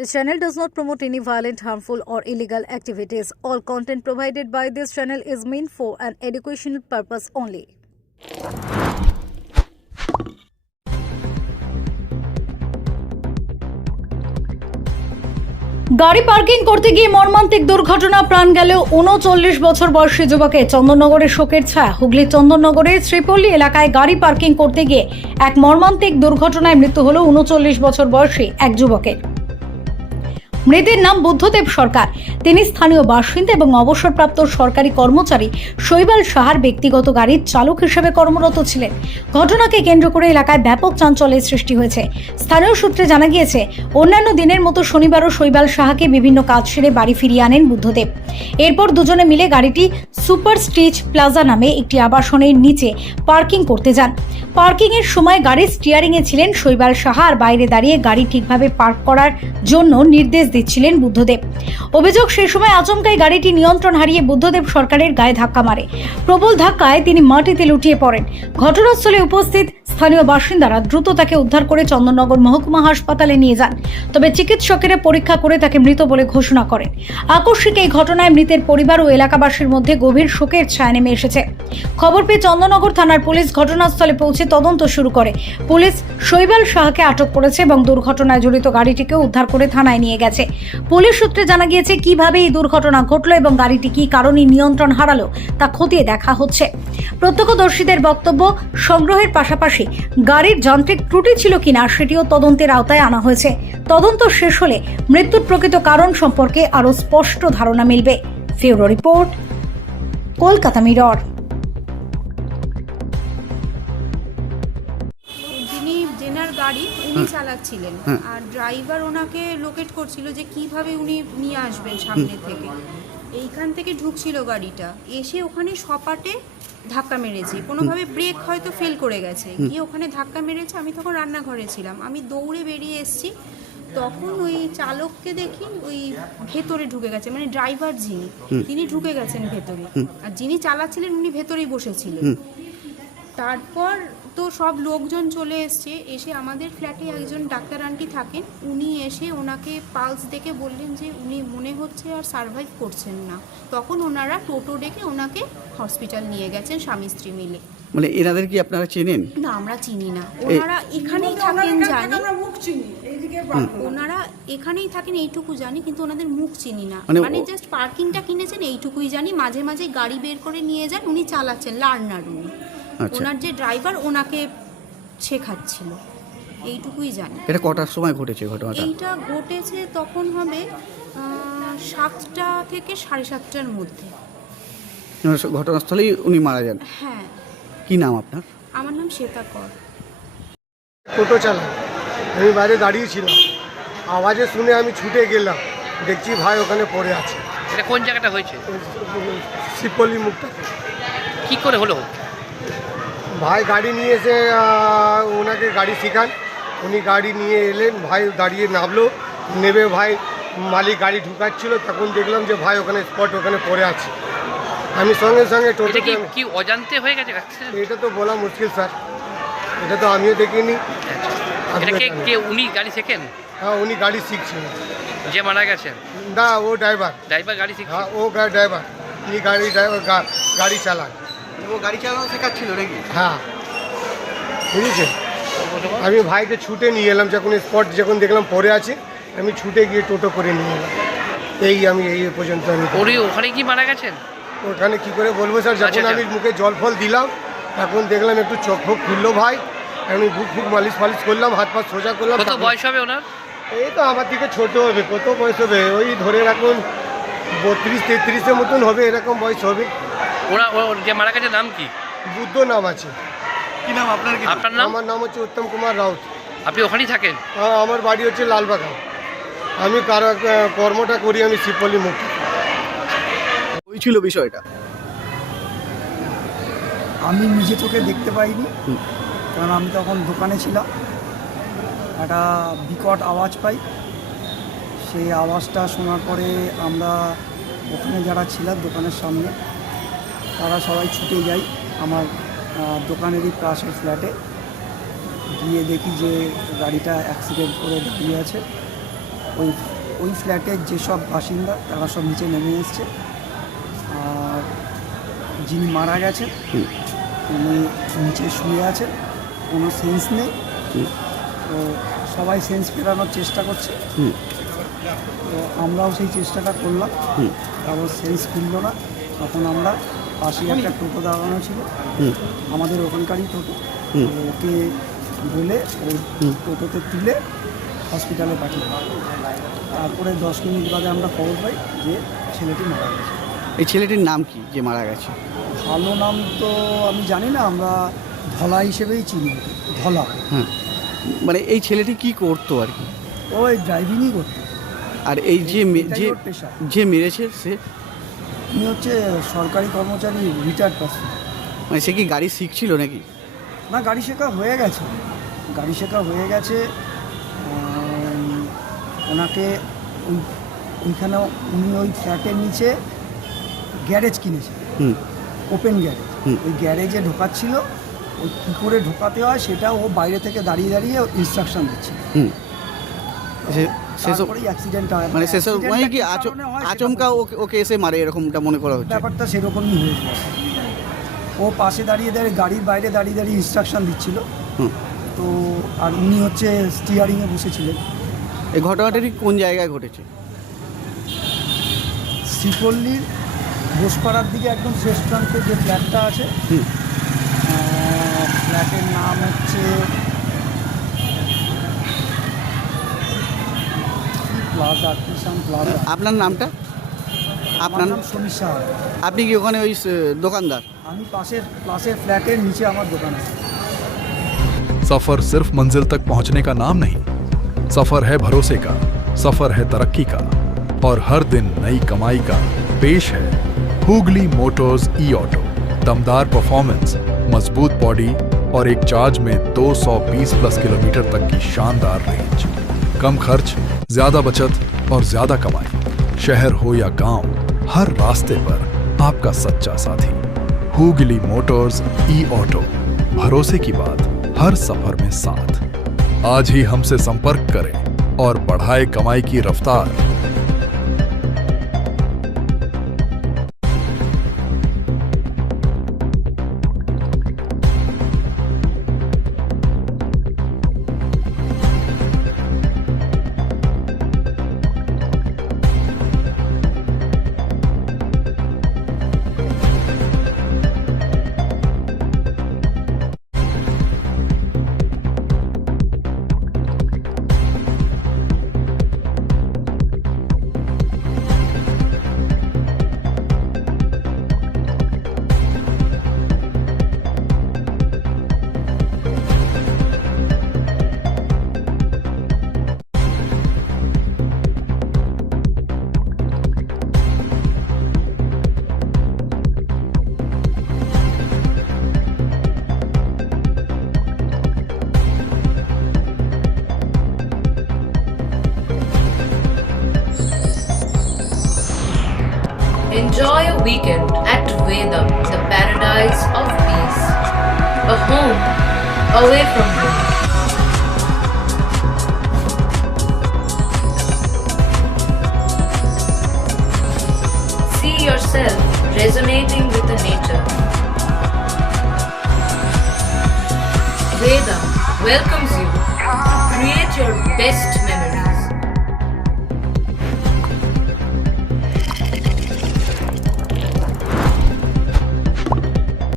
This channel does not promote any violent, harmful, or illegal activities. All content provided by this channel is meant for an educational purpose only. গাড়ি parking করতে গিয়ে মর্মান্তিক দুর্ঘটনা, প্রাণ গেল ৩৯ বছর বয়সী যুবকের। চন্দননগরের শোকের ছায়া। হুগলির চন্দননগরের শ্রীপল্লী এলাকায় গাড়ি পার্কিং করতে গিয়ে এক মর্মান্তিক দুর্ঘটনায় মৃত্যু হলো ৩৯ বছর বয়সী এক যুবকের। মৃতের নাম বুদ্ধদেব সরকার। তিনি স্থানীয় বাসিন্দা এবং অবসরপ্রাপ্ত সরকারি কর্মচারী শৈবাল সাহার ব্যক্তিগত গাড়ির চালক হিসেবে কর্মরত ছিলেন। ঘটনাকে কেন্দ্র করে এলাকায় ব্যাপক চাঞ্চল্যের সৃষ্টি হয়েছে। স্থানীয় সূত্রে জানা গিয়েছে, অন্যান্য দিনের মতো শনিবারও শৈবাল সাহাকে বিভিন্ন কাজ সেরে বাড়ি ফিরিয়ে আনেন বুদ্ধদেব। এরপর দুজনে মিলে গাড়িটি সুপার স্টিচ প্লাজা নামে একটি আবাসনের নিচে পার্কিং করতে যান। পার্কিং এর সময় গাড়ির স্টিয়ারিংয়ে ছিলেন শৈবাল সাহা, আর বাইরে দাঁড়িয়ে গাড়ি ঠিকভাবে পার্ক করার জন্য নির্দেশ দিচ্ছিলেন বুদ্ধদেব। অভিযোগ, সেই সময় আচমকাই গাড়িটি নিয়ন্ত্রণ হারিয়ে বুদ্ধদেব সরকারের গায়ে ধাক্কা মারে। প্রবল ধাক্কায় তিনি মাটিতে লুটিয়ে পড়েন। ঘটনাস্থলে উপস্থিত স্থানীয় বাসিন্দারা দ্রুত তাকে উদ্ধার করে চন্দননগর মহকুমা হাসপাতালে নিয়ে যান। তবে চিকিৎসকেরা পরীক্ষা করে তাকে মৃত বলে ঘোষণা করেন। আকস্মিক এই ঘটনায় মৃতের পরিবার ও এলাকাবাসীর মধ্যে গভীর শোকের ছায়া নেমে এসেছে। খবর পেয়ে চন্দননগর থানার পুলিশ ঘটনাস্থলে পৌঁছে তদন্ত শুরু করে। পুলিশ শৈবাল সাহাকে আটক করেছে এবং দুর্ঘটনায় জড়িত গাড়িটিকে উদ্ধার করে থানায় নিয়ে গেছে। পুলিশ সূত্রে জানা গিয়েছে, কিভাবে এই দুর্ঘটনা ঘটলো এবং গাড়িটি কি কারণে নিয়ন্ত্রণ হারালো তা খতিয়ে দেখা হচ্ছে। প্রত্যক্ষদর্শীদের বক্তব্য সংগ্রহের পাশাপাশি গাড়ির যান্ত্রিক ত্রুটি ছিল কিনা সেটিও তদন্তের আওতায় আনা হয়েছে। তদন্ত শেষ হলে মৃত্যুর প্রকৃত কারণ সম্পর্কে আরও স্পষ্ট ধারণা মিলবে। ফিউরো রিপোর্ট, কলকাতা মিরর। জেনার গাড়ি উনি চালাচ্ছিলেন, আর ড্রাইভার ওনাকে লোকেট করছিল যে কিভাবে উনি নিয়ে আসবেন সামনে থেকে। এইখান থেকে ঢুকছিল গাড়িটা, এসে ওখানে সপাটে ধাক্কা মেরেছে। কোনোভাবে ব্রেক হয়তো ফেল করে গেছে, গিয়ে ওখানে ধাক্কা মেরেছে। আমি তখন রান্নাঘরে ছিলাম, আমি দৌড়ে বেরিয়ে এসেছি। তখন ওই চালককে দেখি ওই ভেতরে ঢুকে গেছে, মানে ড্রাইভার তিনি ঢুকে গেছেন ভেতরে, আর যিনি চালাচ্ছিলেন উনি ভেতরেই বসেছিলেন। তারপর তো সব লোকজন চলে এসে আমাদের ফ্ল্যাটে একজন ডাক্তার আন্টি থাকেন, উনি এসে ওনাকে পালস দেখে বললেন যে উনি মনে হচ্ছে আর সার্ভাইভ করছেন না। তখন ওনারা টোটো ডেকে ওনাকে হসপিটাল নিয়ে গেছেন স্বামী স্ত্রী মিলে। মানে এনাদের কি আপনারা চেনেন? না, আমরা চিনি না। ওনারা এখানেই থাকেন জানি, ওনারা এখানেই থাকেন এইটুকু জানি, কিন্তু ওনাদের মুখ চিনি না। মানে জাস্ট পার্কিংটা কিনেছেন এইটুকুই জানি। মাঝে মাঝে গাড়ি বের করে নিয়ে যান, উনি চালাচ্ছেন, লার্নার উনি। ওনার যে ড্রাইভার ওনাকে শেখাচ্ছিল, এইটুকুই জানি। এটা কটার সময় ঘটেছে ঘটনাটা? এইটা ঘটেছে তখন হবে 7টা থেকে 7:30টার মধ্যে। ঘটনাস্থলেই উনি মারা যান? হ্যাঁ। কি নাম আপনার? আমার নাম শ্বেতা কর। টোটো চালাই, আমি বাইরে দাঁড়িয়েছিলাম, আওয়াজে শুনে আমি ছুটে গেলাম, দেখছি ভাই ওখানে পড়ে আছে। এটা কোন জায়গাটা হয়েছে? শ্রীপল্লী মুখটা। কি করে হলো? ভাই গাড়ি নিয়ে এসে ওনাকে গাড়ি শেখান, উনি গাড়ি নিয়ে এলেন, ভাই দাঁড়িয়ে নামলো, নেবে ভাই মালিক গাড়ি ঢুকাচ্ছিল, তখন দেখলাম যে ভাই ওখানে স্পট ওখানে পড়ে আছে। আমি সঙ্গে সঙ্গে টোটো কি অজান্তে হয়ে গেছে? এটা তো বলা মুশকিল স্যার, এটা তো আমিও দেখিনি। উনি গাড়ি শেখেন? হ্যাঁ, উনি গাড়ি শিখছেন। যে মারা গেছেন? না, ও ড্রাইভার গাড়ি শিখছে? হ্যাঁ, ও ড্রাইভার, উনি গাড়ি চালান। ও গাড়ি চালানো শেখাচ্ছিল নাকি? হ্যাঁ, বুঝেছেন। আমি ভাইকে ছুটে নিয়ে এলাম, যখন স্পট যখন দেখলাম পড়ে আছে, আমি ছুটে গিয়ে টোটো করে নিয়ে এলাম। এই পর্যন্ত আমি। ওখানে কি মারা গেছেন? ওখানে কি করে বলবো স্যার, যখন আমি মুখে জল ফল দিলাম, তখন দেখলাম একটু চোখ ফোক খুললো ভাই। আমি বুক ফুক মালিশ ফালিশ করলাম, হাত পা সোজা করলাম। কত বয়স হবে ওনার? এই তো আমার থেকে ছোট হবে। কত বয়স হবে? ওই ধরে রাখুন 32-33-এর মতন হবে, এরকম বয়স হবে। যে মারা গেছে নাম কি? বুদ্ধ নাম আছে। কি নাম আপনার? আপনার নাম? আমার নাম হচ্ছে উত্তম কুমার রাউত। আপনি ওখানেই থাকেন? হ্যাঁ, আমার বাড়ি হচ্ছে লালবাগান। আমি কর্মটা করি আমি শ্রীপল্লী মুখ। ওই ছিল বিষয়টা। আমি নিজে চোখে দেখতে পাইনি, কারণ আমি তখন দোকানে ছিলাম। একটা বিকট আওয়াজ পাই, সেই আওয়াজটা শোনার পরে আমরা ওখানে যারা ছিলাম দোকানের সামনে, তারা সবাই ছুটে যাই আমার দোকানেরই পাশের ফ্ল্যাটে। গিয়ে দেখি যে গাড়িটা অ্যাক্সিডেন্ট করে দাঁড়িয়ে আছে। ওই ওই ফ্ল্যাটের যেসব বাসিন্দা তারা সব নিচে নেমে এসছে। আর যিনি মারা গেছেন উনি নিচে শুয়ে আছেন, কোনো সেন্স নেই। তো সবাই সেন্স ফেরানোর চেষ্টা করছে। তো আমরাও সেই চেষ্টাটা করলাম, তারপর সেন্স ফিরল না। তখন আমরা পাশে একটা টোটো দাঁড়ানো ছিল, আমাদের ওখানকারই টোটো, তো ওকে বলে ওই টোটোতে তুলে হসপিটালে পাঠিয়ে দিই। তারপরে 10 মিনিট বাদে আমরা খবর পাই যে ছেলেটি মারা গেছে। এই ছেলেটির নাম কি যে মারা গেছে? ভালো নাম তো আমি জানি না, আমরা ধলা হিসেবেই চিনি ওকে, ধলা। হ্যাঁ, মানে এই ছেলেটি কি করতো আর কি? ওই ড্রাইভিংই করতো। আর এই যে এটাই ওর পেশা। যে মেরেছে সে উনি হচ্ছে সরকারি কর্মচারী, রিটায়ার্ড পার্সন। মানে সে কি গাড়ি শিখছিল নাকি? না, গাড়ি শেখা হয়ে গেছে, গাড়ি শেখা হয়ে গেছে। ওনাকে ওইখানে উনি ওই ফ্ল্যাটের নিচে গ্যারেজ কিনেছে, ওপেন গ্যারেজ। ওই গ্যারেজে ঢোকাচ্ছিল, ওই কী করে ঢোকাতে হয় সেটা ও বাইরে থেকে দাঁড়িয়ে দাঁড়িয়ে ইনস্ট্রাকশন দিচ্ছে। তারপরেই অ্যাক্সিডেন্ট হয়। মানে সেসব Accident মানে কি কি কারণে হয় সেটা আচমকা ওকে এসে মারে এরকমটা মনে করা হচ্ছে? ব্যাপারটা সেরকমই হয়েছে। ও পাশে দাঁড়িয়ে দাঁড়িয়ে গাড়ির বাইরে দাঁড়িয়ে দাঁড়িয়ে ইনস্ট্রাকশন দিচ্ছিল। তো আর উনি হচ্ছে স্টিয়ারিংয়ে বসেছিলেন। এই ঘটনাটি কোন জায়গায় ঘটেছে? শ্রীপল্লীর ঘোষপাড়ার দিকে একদম শেষ প্রান্তে যে ফ্ল্যাটটা আছে, ফ্ল্যাটের নাম হচ্ছে প্লাজা, কিষান প্লাজা। আপনার নামটা? আপনার নাম সমীর সাহা। আপনি কি ওখানে ওই দোকানদার? আমি পাশের ফ্ল্যাটের নিচে আমার দোকান আছে। सफर सिर्फ मंजिल तक पहुंचने का नाम नहीं, सफर है भरोसे का, सफर है तरक्की का, और हर दिन नई कमाई का। पेश है हुगली मोटर्स ई ऑटो। दमदार परफॉर्मेंस, मजबूत बॉडी और एक चार्ज में 220 प्लस किलोमीटर तक की शानदार रेंज। कम खर्च, ज्यादा बचत और ज्यादा कमाई। शहर हो या गांव, हर रास्ते पर आपका सच्चा साथी। हुगली मोटर्स ई ऑटो, भरोसे की बात हर सफर में साथ। आज ही हमसे संपर्क करें और बढ़ाए कमाई की रफ्तार। Enjoy a weekend at Vedam, the paradise of peace. A home away from home. See yourself resonating with the nature. Vedam welcomes you. Create your best memories.